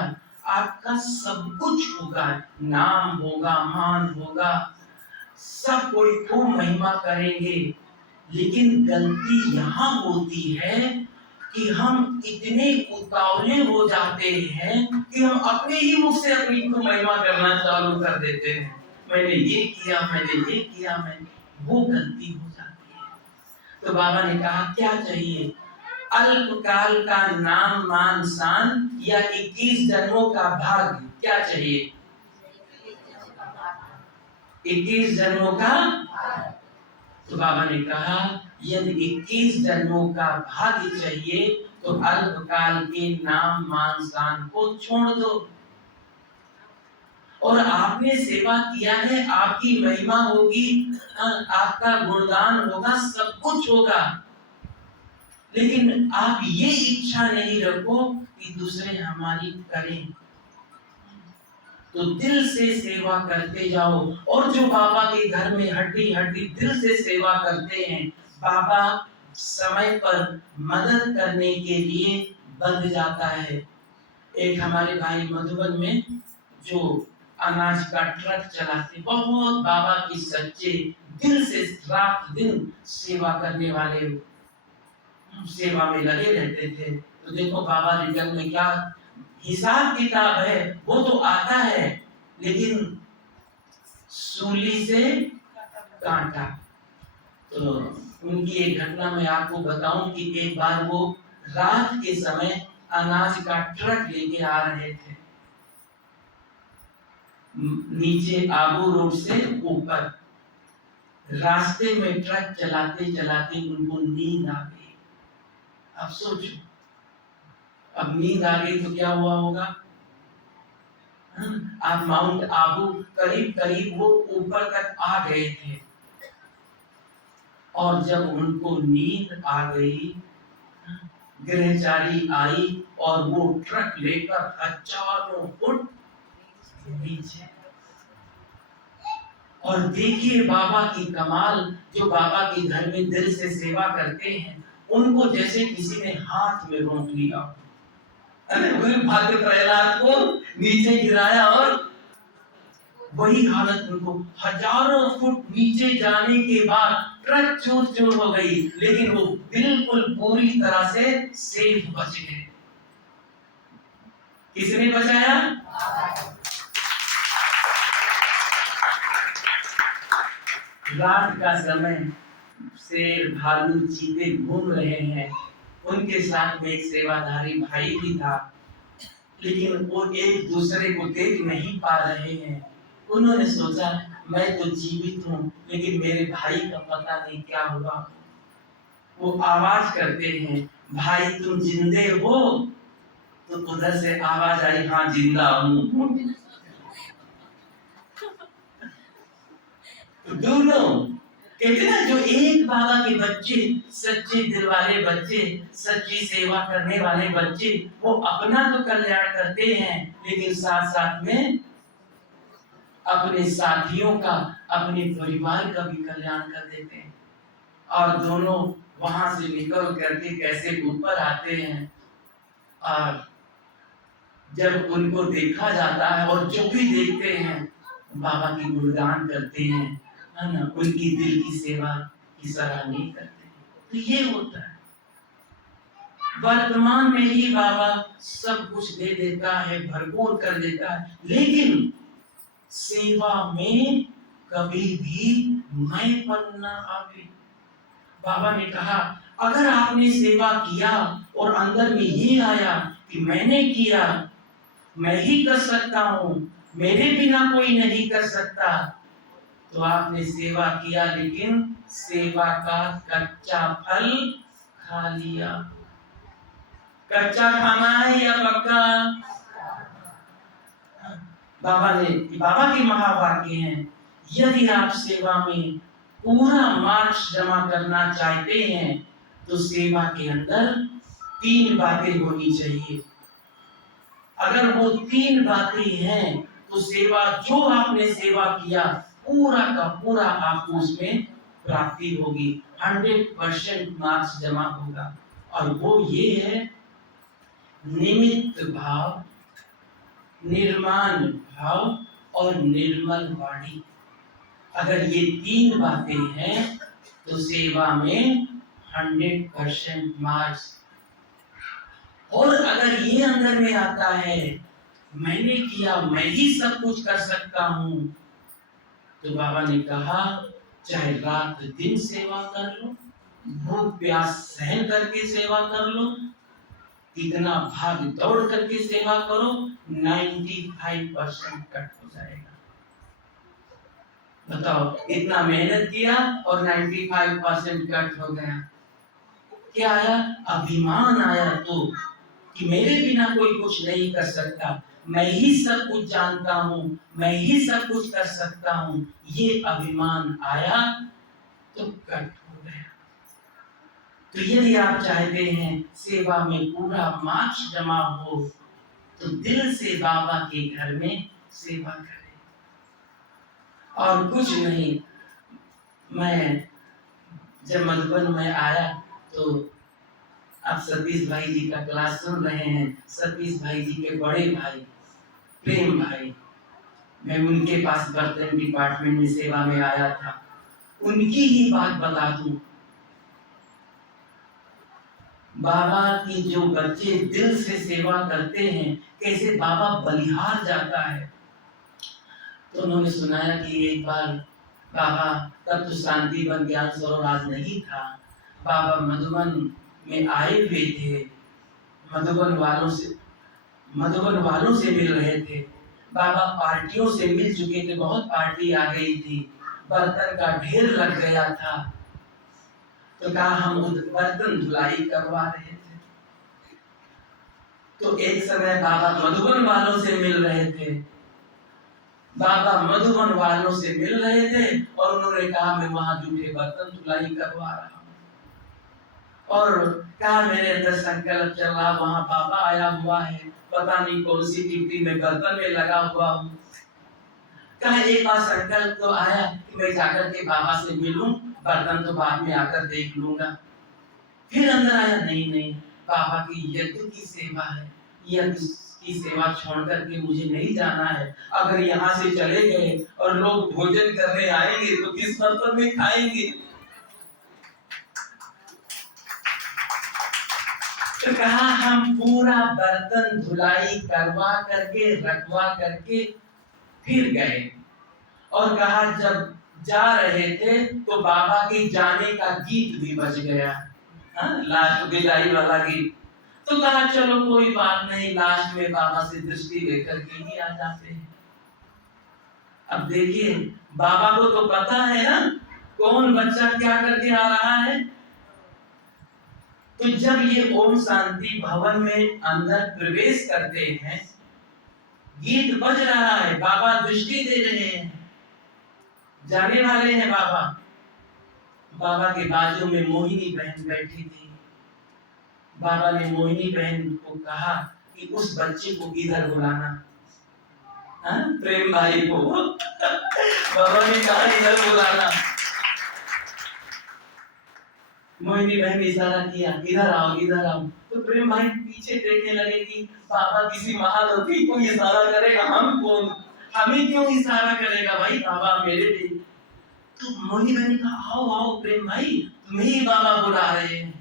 आपका सब कुछ होगा, नाम होगा, मान होगा, सब कोई खूब महिमा करेंगे। लेकिन गलती यहाँ होती है कि हम इतने उतावले हो जाते हैं कि हम अपने ही मुख से अपनी को महिमा करना चालू कर देते हैं। मैंने ये किया, मैंने ये किया, मैंने, वो गलती हो जाती है। तो बाबा ने कहा क्या चाहिए, अल्पकाल का नाम मान शान या 21 जन्मों का भाग्य, क्या चाहिए? 21 जन्मों का। तो बाबा ने कहा यदि 21 जन्मों का भाग्य चाहिए तो अल्पकाल के नाम मान शान को छोड़ दो। और आपने सेवा किया है, आपकी महिमा होगी, आपका गुणगान होगा, सब कुछ होगा, लेकिन आप ये इच्छा नहीं रखो कि दूसरे हमारी करें। तो दिल से सेवा करते जाओ। और जो बाबा के घर में हड्डी हड्डी दिल से सेवा करते हैं, बाबा समय पर मदद करने के लिए बंध जाता है। एक हमारे भाई मधुबन में जो अनाज का ट्रक चलाते, बहुत बाबा की सच्चे दिल से रात दिन सेवा करने वाले, सेवा में लगे रहते थे। तो देखो बाबा रिटर्न में क्या हिसाब किताब है वो तो आता है, लेकिन सूली से कांटा। तो उनकी एक घटना मैं आपको बताऊं कि एक बार वो रात के समय अनाज का ट्रक लेके आ रहे थे, नीचे आबू रोड से ऊपर। रास्ते में ट्रक चलाते चलाते उनको नींद आ गई। अब सोचो, अब नींद आ गई तो क्या हुआ होगा? आप माउंट आबू करीब करीब वो ऊपर तक आ गए थे, और जब उनको नींद आ गई, गृहचारी आई और वो ट्रक लेकर हजारों फुट नीचे। और देखिए बाबा की कमाल, जो बाबा के घर में दिल से सेवा करते हैं, उनको जैसे किसी ने हाथ में रोक लिया। भाग्य प्रहलाद को नीचे गिराया और वही हालत उनको, हजारों फुट नीचे जाने के बाद ट्रक चूर चूर हो गई, लेकिन वो बिल्कुल पूरी तरह से सेफ बच गए। किसने बचाया? रात का समय शेर भालू चीते घूम रहे हैं, उनके साथ में एक सेवाधारी भाई भी था, लेकिन वो एक दूसरे को देख नहीं पा रहे हैं। उन्होंने सोचा मैं तो जीवित हूँ, लेकिन मेरे भाई का पता नहीं क्या हुआ। वो आवाज करते हैं, भाई तुम जिंदे हो? तो उधर से आवाज आई, हाँ जिंदा हूं। तो दोनों कहते ना, जो एक बाबा के बच्चे, सच्चे दिल वाले बच्चे, सच्ची सेवा करने वाले बच्चे, वो अपना तो कल्याण करते हैं लेकिन साथ साथ में अपने साथियों का, अपने परिवार का भी कल्याण कर देते हैं। और दोनों वहां से निकल करके कैसे ऊपर आते हैं, और जब उनको देखा जाता है और जो भी देखते हैं बाबा की गुणगान करते हैं, है ना, उनकी दिल की सेवा की सराहनीय करते हैं। तो ये होता है, वर्तमान में ही बाबा सब कुछ दे देता है, भरपूर कर देता है, लेकिन सेवा में कभी भी मैंपन न आवे। बाबा ने कहा, अगर आपने सेवा किया और अंदर में ये आया कि मैंने किया, मैं ही कर सकता हूं, मेरे बिना कोई नहीं कर सकता, तो आपने सेवा किया लेकिन सेवा का कच्चा फल खा लिया। कच्चा खाना है या पक्का? बाबा के महावाक्य हैं, यदि आप सेवा में पूरा मार्क्स जमा करना चाहते हैं तो सेवा के अंदर 3 बातें होनी चाहिए। अगर वो 3 बातें हैं तो सेवा, जो आपने सेवा किया पूरा का पूरा आपको उसमें प्राप्ति होगी, 100% मार्क्स जमा होगा। और वो ये है, निमित्त भाव, निर्माण भाव और निर्मल वाणी। अगर ये 3 बातें हैं तो सेवा में 100% मार्क्स। और अगर ये अंदर में आता है, मैंने किया, मैं ही सब कुछ कर सकता हूं, तो बाबा ने कहा, चाहे रात दिन सेवा कर लो, भूख प्यास सहन करके सेवा कर लो, इतना भाग दौड़ करके सेवा करो, 95% कट हो जाएगा। बताओ, इतना मेहनत किया और 95% कट हो गया, क्या आया? अभिमान आया, तो कि मेरे बिना कोई कुछ नहीं कर सकता, मैं ही सब कुछ जानता हूं, मैं ही सब कुछ कर सकता हूं, ये अभिमान आया तो कट हो गया। तो यदि आप चाहते हैं सेवा में पूरा मार्क्स जमा हो, तो दिल से बाबा के घर में सेवा करें। और कुछ नहीं, मैं जब मधुबन में आया तो आप सतीश भाई जी का क्लास सुन रहे हैं। सतीश भाई जी के बड़े भाई प्रेम भाई, मैं उनके पास बर्तन डिपार्टमेंट में सेवा में आया था। उनकी ही बात बता दूं, बाबा की जो बच्चे दिल से सेवा करते हैं, कैसे बाबा बलिहार जाता है। तो उन्होंने सुनाया कि एक बार बाबा, तब तो शांति वन ज्ञान सरोवर आज नहीं था, बाबा मधुबन में आए हुए थे, मधुबन वालों से मिल रहे थे। बाबा पार्टियों से मिल चुके थे, बहुत पार्टी आ गई थी, बर्तन का ढेर लग गया था, तो कहा हम बर्तन धुलाई करवा रहे थे। तो एक समय बाबा मधुबन वालों से मिल रहे थे, बाबा मधुबन वालों से मिल रहे थे और उन्होंने कहा मैं वहां जूठे बर्तन धुलाई करवा रहा हूं। और कहा मेरे अंदर संकल्प चल रहा, वहां बाबा आया हुआ है, पता नहीं कौन सी ड्यूटी में बर्तन में लगा हुआ हूँ। कहा एक बार संकल्प तो आया कि मैं जाकर के बाबा से मिलूं, बर्तन तो बाद में आकर देख लूंगा। फिर अंदर आया, नहीं, बाबा की यज्ञ की सेवा है, यज्ञ की सेवा छोड़ करके मुझे नहीं जाना है। अगर यहाँ से चले गए और लोग भोजन करने आएंगे तो किस बर्तन में खाएंगे? तो कहा हम पूरा बर्तन धुलाई करवा करके, रखवा करके फिर गए। और कहा जब जा रहे थे तो बाबा के जाने का गीत भी बज गया, लास्ट विदाई वाला गीत। तो कहा चलो कोई बात नहीं, लास्ट में बाबा से दृष्टि लेकर के ही आ जाते हैं। अब देखिए, बाबा को तो पता है ना कौन बच्चा क्या करके आ रहा है। तो जब ये ओम शांति भवन में अंदर प्रवेश करते हैं, गीत बज रहा है, बाबा दृष्टि दे रहे हैं, जाने वाले हैं बाबा। बाबा के बाजू में मोहिनी बहन बैठी थी। बाबा ने मोहिनी बहन को कहा कि उस बच्चे को इधर बुलाना। प्रेम भाई को बाबा ने कहा इधर बुलाना। मोहिनी बहन ने इशारा किया, इधर आओ इधर आओ। तो प्रेम भाई पीछे देखने लगे कि बाबा किसी महारथी को इशारा करेगा, हम कौन, हमें क्यों इशारा करेगा भाई, बाबा मेरे लिए। तो मोहिनी बहन ने कहा आओ आओ प्रेम भाई, तुम्हें ही बाबा बुला रहे हैं।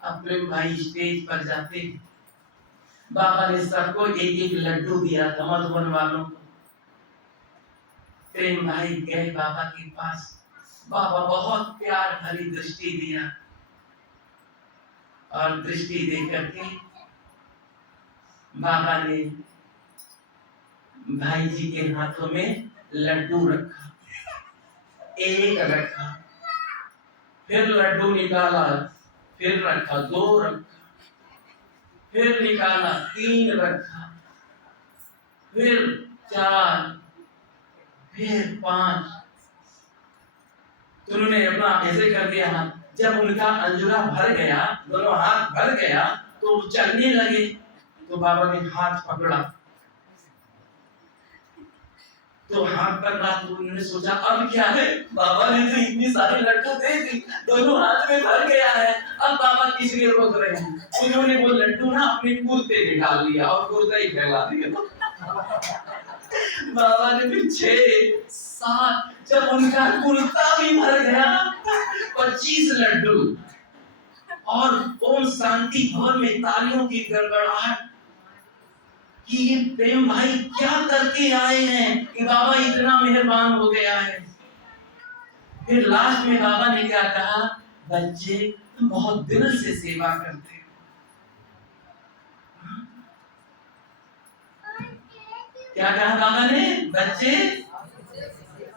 अब प्रेम भाई स्टेज पर जाते, बाबा ने सबको एक एक लड्डू दिया था, मधुबन वालों को। प्रेम भाई गए बाबा के पास, बाबा बहुत प्यार भरी दृष्टि दिया और दृष्टि दे करके बाबा ने भाई जी के हाथों में लड्डू रखा, एक रखा, फिर लड्डू निकाला, फिर रखा, दो रखा, फिर निकाला, तीन रखा, फिर चार, फिर पांच। तो उन्होंने अपना ऐसे कर दिया हाथ। जब उनका अंजुरा भर गया, दोनों हाथ भर गया, तो वो चलने लगे। तो बाबा ने हाथ पकड़ा, तो हाथ पकड़ा तो उन्होंने सोचा अब क्या है, बाबा ने तो इतनी सारी लड्डू दे दी, दोनों हाथ में भर गया है, अब बाबा किस लिए रोक रहे हैं। उन्होंने वो लड्डू ना अपने कुर्ते में डाल लिया और कुर्ता ही फैला दिया। बाबा ने फिर 6, 7, जब उनका कुर्ता भी भर गया, 25 लड्डू। और ओम शांति भवन में तालियों की गड़गड़ाहट कि ये प्रेम भाई क्या करके आए हैं कि बाबा इतना मेहरबान हो गया है। फिर लास्ट में बाबा ने क्या कहा, बच्चे तुम बहुत दिल से सेवा करते हो। क्या कहा बाबा ने, बच्चे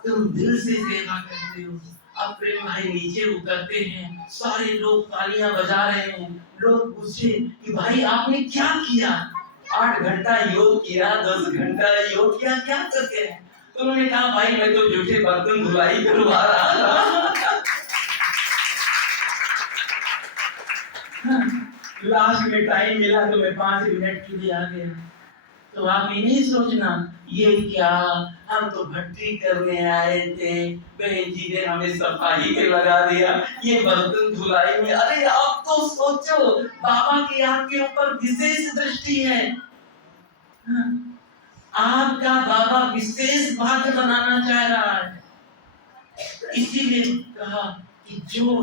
तुम दिल से सेवा करते हो। अब प्रेम भाई नीचे उतरते हैं, सारे लोग तालियां बजा रहे हैं। लोग पूछे कि भाई आपने क्या किया, 8 घंटा योग किया, 10 घंटा योग किया, क्या करके है। तो उन्होंने कहा भाई मैं तो जूठे बर्तन धुलाई करवा रहा था। लास्ट में टाइम मिला तो मैं 5 मिनट के लिए आ गया। तो आप ये नहीं सोचना ये क्या, हम तो भक्ति करने आए थे, बहन जी ने हमें सफाई में लगा दिया, ये बर्तन धुलाई में। अरे आप तो सोचो बाबा की आपके ऊपर विशेष दृष्टि है। आपका बाबा विशेष भाग्य बनाना चाह रहा है। इसीलिए कहा कि जो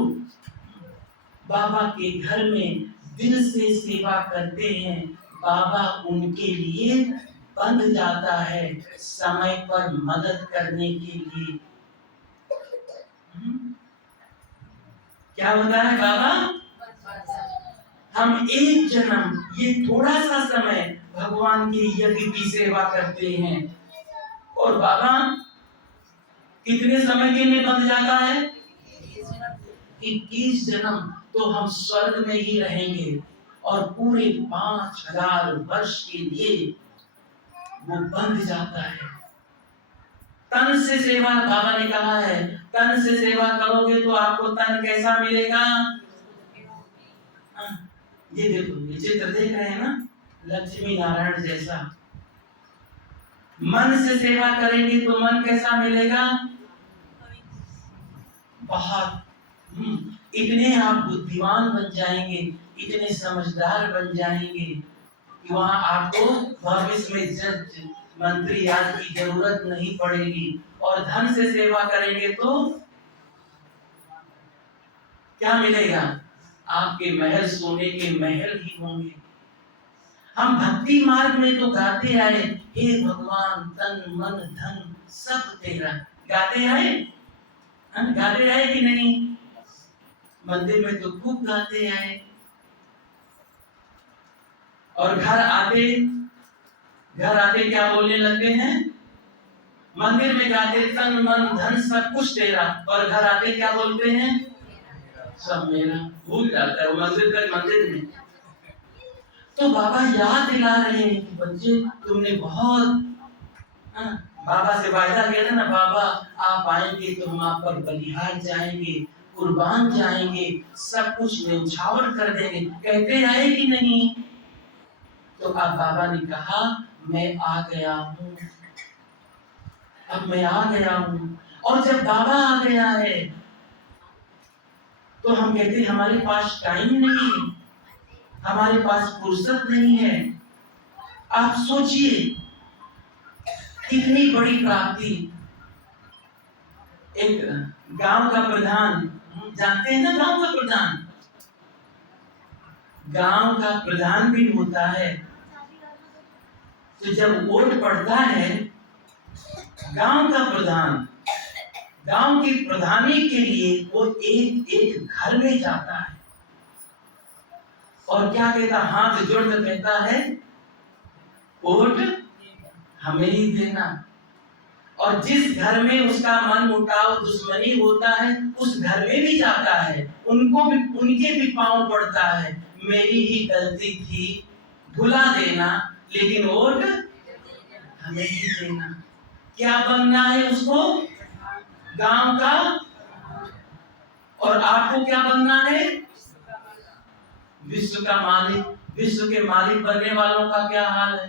बाबा के घर में दिल से सेवा करते हैं, बाबा उनके लिए बंध जाता है समय पर मदद करने के लिए। क्या होता है बाबा, हम एक जन्म, ये थोड़ा सा समय भगवान के यज्ञ की सेवा करते हैं, और बाबा कितने समय के लिए बंध जाता है, 21 जन्म। तो हम स्वर्ग में ही रहेंगे और पूरे 5000 वर्ष के लिए वो बंध जाता है। तन से सेवा, बाबा ने कहा है तन से सेवा करोगे तो आपको तन कैसा मिलेगा। ये देखो, ये चित्र देख रहे हैं ना, लक्ष्मी नारायण जैसा। मन से सेवा करेंगे तो मन कैसा मिलेगा, बहुत इतने आप बुद्धिमान बन जाएंगे, इतने समझदार बन जाएंगे कि वहां आपको भविष्य में जज मंत्री आदि की जरूरत नहीं पड़ेगी। और धन से सेवा करेंगे तो क्या मिलेगा, आपके महल सोने के महल ही होंगे। हम भक्ति मार्ग में तो गाते आए, हे भगवान तन मन धन सब तेरा, गाते आए, गाते आए कि नहीं, मंदिर में तो खूब गाते आए। और घर आते क्या बोलने लगते हैं, मंदिर में गाते तन मन धन सब कुछ तेरा, और घर आते क्या बोलते हैं, सब मेरा भूल जाता है, वो मंदिर तक मंदिर में। तो बाबा याद दिला रहे हैं कि बच्चे तुमने बहुत, हाँ, बाबा से वायदा किया था ना, बाबा आप आएंगे तो हम आप पर बलिहार जाएंगे, कुर्बान जाएंगे, सब कुछ न्यौछावर कर देंगे। कहते आए कि नहीं? तो अब बाबा ने कहा मैं आ गया हूँ, अब मैं आ गया हूँ। और जब बाबा आ गया है तो हम कहते हमारे पास टाइम नहीं है, हमारे पास फुर्सत नहीं है। आप सोचिए कितनी बड़ी प्राप्ति। एक गांव का प्रधान, जानते हैं ना गांव का प्रधान, गांव का प्रधान भी होता है। तो जब वोट पड़ता है, गांव का प्रधान गांव की प्रधानी के लिए वो एक एक घर में जाता है और क्या कहता, हाथ जोड़कर कहता है वोट हमें ही देना। और जिस घर में उसका मन मुटाव दुश्मनी होता है उस घर में भी जाता है, उनको भी, उनके भी पांव पड़ता है, मेरी ही गलती थी, भुला देना, लेकिन वोट हमें ही देना। क्या बनना है उसको? गांव का। और आपको क्या बनना है? विश्व का मालिक। विश्व के मालिक बनने वालों का क्या हाल है?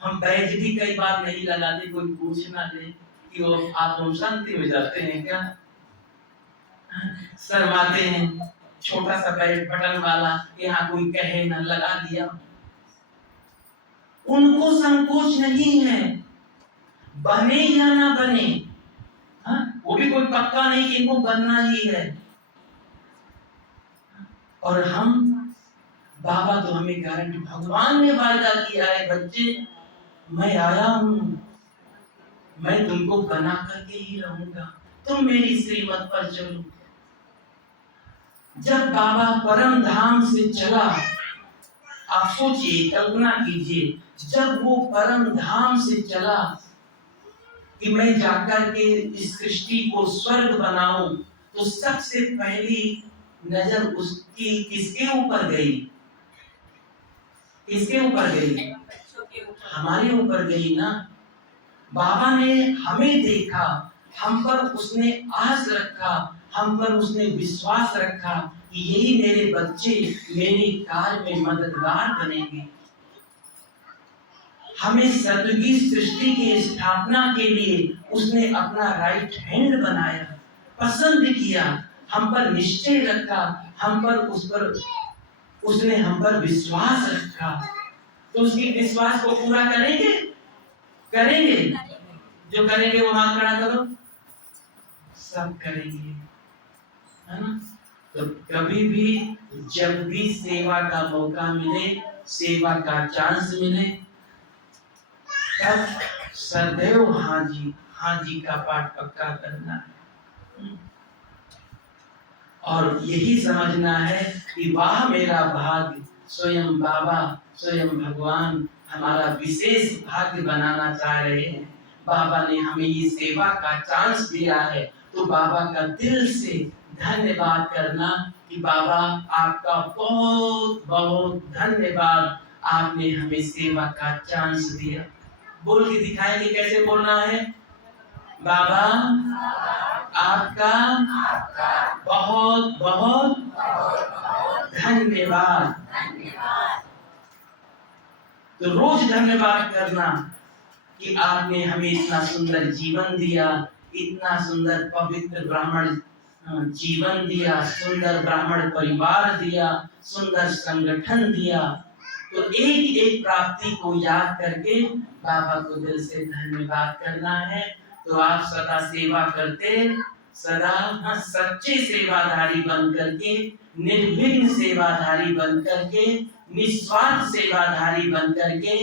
हम बैज भी कई बार नहीं लगाते, कोई पूछ ना ले कि वो आप हम शांति में जाते हैं क्या, शर्माते हैं। छोटा सा बैज बटन वाला, यहाँ कोई कहे ना, लगा दिया। उनको संकोच नहीं है, बने या ना बने, हाँ? वो भी कोई पक्का नहीं कि इनको बनना ही है। और हम, बाबा तो हमें गारंटी, भगवान ने वादा किया है बच्चे मैं आया हूं, मैं तुमको बना करके ही रहूंगा, तुम मेरी श्रीमत पर चलो। जब बाबा परम धाम से चला, आप सोचिए, कल्पना कीजिए, जब वो परम धाम से चला कि मैं जाकर के इस सृष्टि को स्वर्ग बनाऊं, तो सबसे पहली नजर उसकी किसके ऊपर गई? किसके ऊपर गई? हमारे ऊपर गई ना। बाबा ने हमें देखा, हम पर उसने आस रखा, हम पर उसने विश्वास रखा कि यही मेरे बच्चे मेरे कार्य में मददगार बनेंगे। हमें सतयुगी सृष्टि की स्थापना के लिए उसने अपना राइट हैंड बनाया, पसंद किया, हम पर निश्चय रखा, हम पर उसने हम पर विश्वास रखा। तो उसकी विश्वास को पूरा करेंगे? करेंगे। जो करेंगे वो हाथ खड़ा करो। सब करेंगे, है ना? तो कभी भी जब भी सेवा का मौका मिले, सेवा का चांस मिले, तब सदैव हाँ जी का पाठ पक्का करना है। और यही समझना है कि वाह मेरा भाग्य, स्वयं बाबा, स्वयं भगवान हमारा विशेष भाग्य बनाना चाह रहे हैं। बाबा ने हमें ये सेवा का चांस दिया है, तो बाबा का दिल से धन्यवाद करना कि बाबा आपका बहुत बहुत धन्यवाद, आपने हमें सेवा का चांस दिया। बोल के दिखाएंगे, कैसे बोलना है? बाबा आपका बहुत बहुत धन्यवाद। तो रोज धन्यवाद करना कि आपने हमें इतना सुंदर जीवन दिया, इतना सुंदर पवित्र ब्राह्मण जीवन दिया, सुंदर ब्राह्मण परिवार दिया, सुंदर संगठन दिया। तो एक एक प्राप्ति को याद करके बाबा को दिल से धन्यवाद करना है। तो आप सदा सेवा करते, सदा सच्चे सेवाधारी बन करके, निर्विघ्न सेवाधारी बन करके, निस्वार्थ सेवाधारी बन करके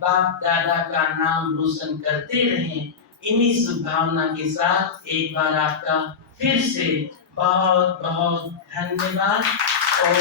बाप दादा का नाम रोशन करते रहें। इन्हीं शुभकामना के साथ एक बार आपका फिर से बहुत बहुत धन्यवाद और